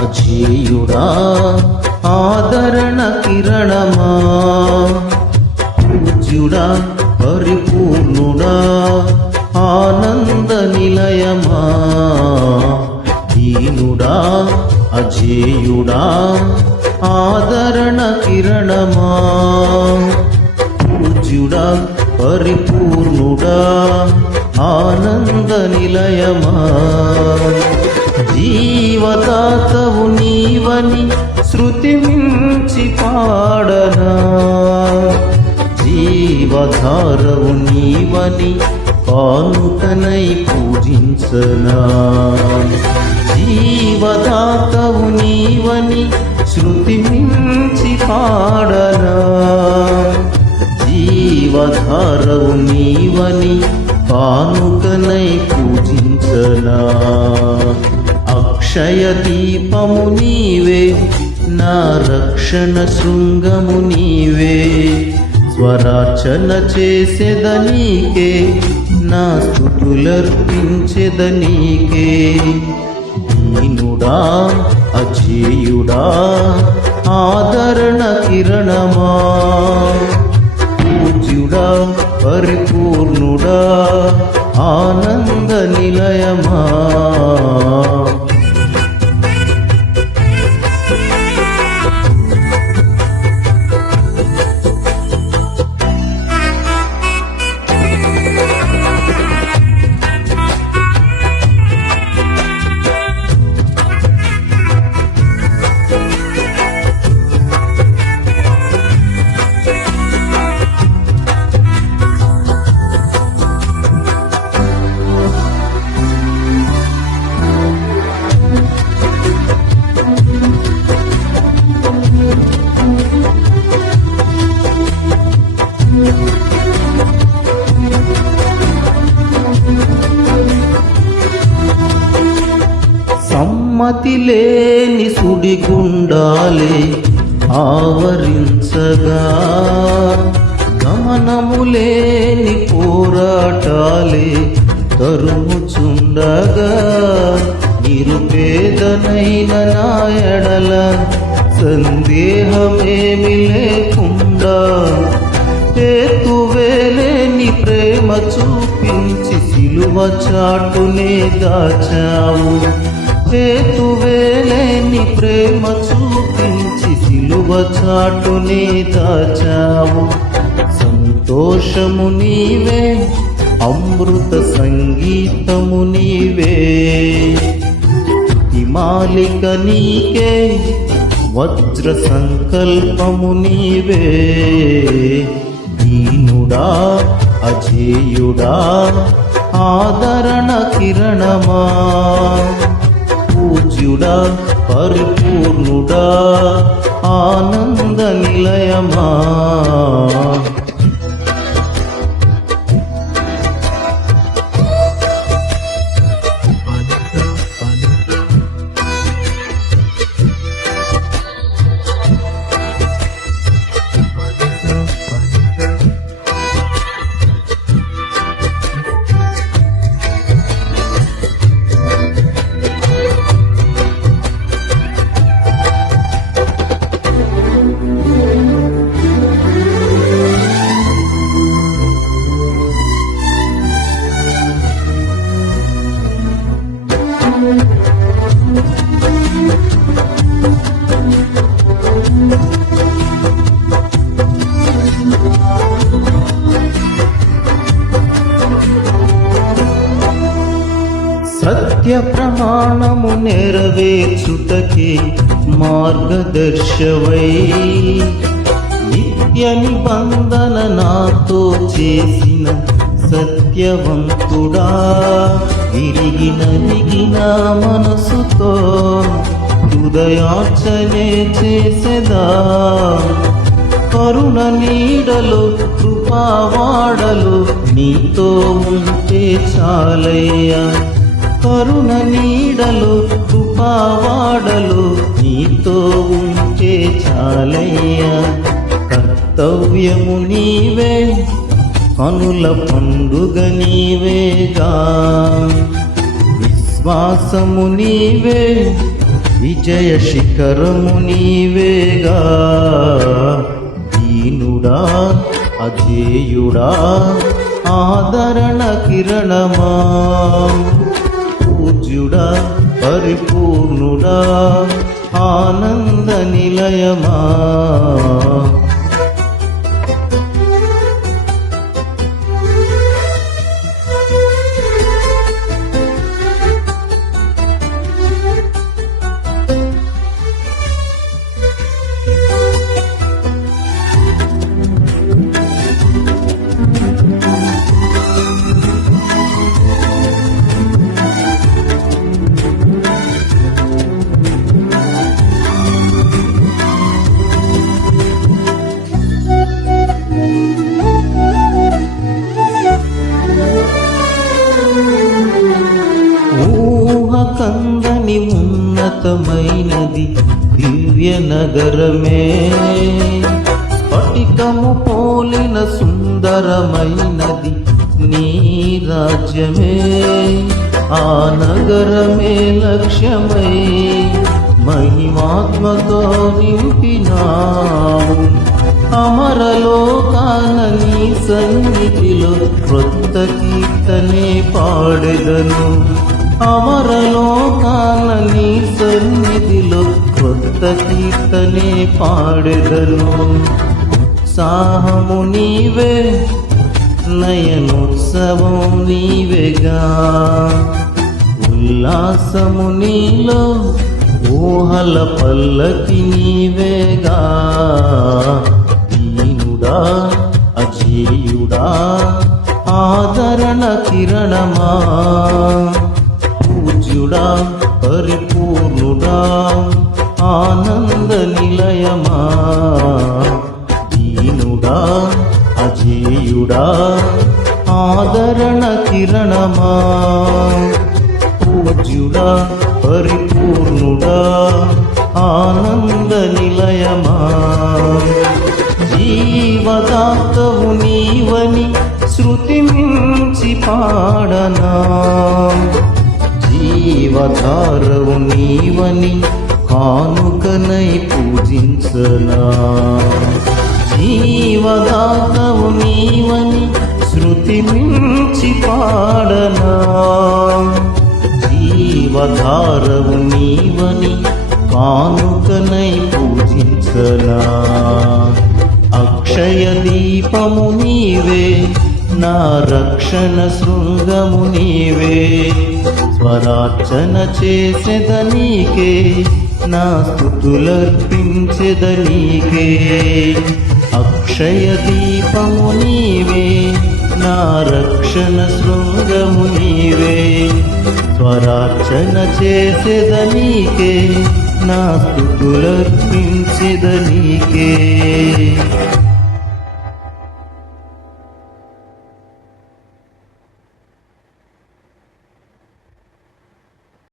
అజేయుడా ఆదరణ కిరణమా, పూజ్యుడా పరిపూర్ణుడా ఆనంద నిలయమా, దీనుడా అజేయుడా ఆదరణ కిరణమా, పూజ్యుడా పరిపూర్ణుడా ఆనంద నిలయమా, జీవదాతవు నీవని శృతి మించి పాడనా, జీవధారవు నీవని కానుకనై పూజించనా, జీవదాతవు నీవని శృతి మించి పాడనా, జీవధారవు నీవని కానుకనై పూజించనా, అక్షయ దీపము నీవే నా రక్షణ శృంగము నీవే, స్వరార్చన చేసేదనీకే నా స్తుతులర్పించెదనీకే, దీనుడా అజేయుడా ఆదరణ కిరణమా, పూజ్యుడా పరిపూర్ణుడా ఆనంద నిలయమా. సమ్మతి లేని సుడిగుండాలే ఆవరించగా, గమనము లేని పోరాటాలే తరుముచుండగా, నిరుపేదనైన నా ఎడల సందేహమేమి లేకుండా హేతువేలేని ప్రేమ చూపించి సిలువ చాటునే దాచావు, హేతువేలేని ప్రేమ చూపించి సిలువ చాటునే దాచావు, సంతోషము నీవే అమృత సంగీతము నీవే, మాలిక నీకే వజ్ర సంకల్పము నీవే, దీనుడా అజేయుడా ఆదరణ కిరణమా, పూజ్యుడా పరిపూర్ణుడా ఆనంద నిలయమా. సత్య ప్రమాణము నెరవేర్చుటకే మార్గదర్శవై, నిత్య నిబంధన నాతో చేసిన సత్యవంతుడా, విరిగిన మనసుతో హృదయార్చనే చేసెదా, కరుణ నీడలు కృపావాడలు నీతో ఉంటే చాలయ్యా, కరుణ నీడలు కృపావాడలు నీతో ఉంటే చాలయ్యా, కర్తవ్యము నీవే కనుల పండుగ నీవేగా, విశ్వాసము నీవే విజయ శిఖరము నీవేగా, దీనుడా అజేయుడా ఆదరణ కిరణమా, పూజ్యుడా పరిపూర్ణుడా ఆనంద నిలయమా. కందని ఉన్నతమైనది దివ్య నగరమే, స్ఫటికము పోలిన సుందరమైనది నీ రాజ్యమే. ఆ నగరమే లక్ష్యమై మహిమాత్మతో నింపినావు. అమరలోకాన నీ సన్నిధిలో క్రొత్త కీర్తనే పాడెదను. అమరలోకాన నీ సన్నిధిలో క్రొత్త కీర్తనే పాడెదను. ఉత్సాహము నీవే, నయనోత్సవం నీవేగా, ఉల్లాసము నీలో ఊహల పల్లకి నీవేగా. దీనుడా అజేయుడా ఆదరణ కిరణమా, పూజ్యుడా పరిపూర్ణుడా ఆనంద నిలయమా. దీనుడా అజేయుడా ఆదరణ కిరణమా, పూజ్యుడా పరిపూర్ణుడా ఆనంద నిలయమా. జీవదాతవు నీవని శృతి మించి పాడనా, జీవధారవు నీవని కానుకనై పూజించనా. జీవదాతవు నీవని శృతి మించి పాడనా, జీవధారవు నీవని కానుకనై పూజించనా. అక్షయ దీపము నీవే, నా రక్షణ శృంగము నీవే, స్వరార్చన చేసెదనీకే, నా స్తుతులర్పించెదనీకే. అక్షయ దీపము నీవే, నా రక్షణ శృంగము నీవే, స్వరార్చన చేసెదనీకే, నా స్తుతులర్పించెదనీకే.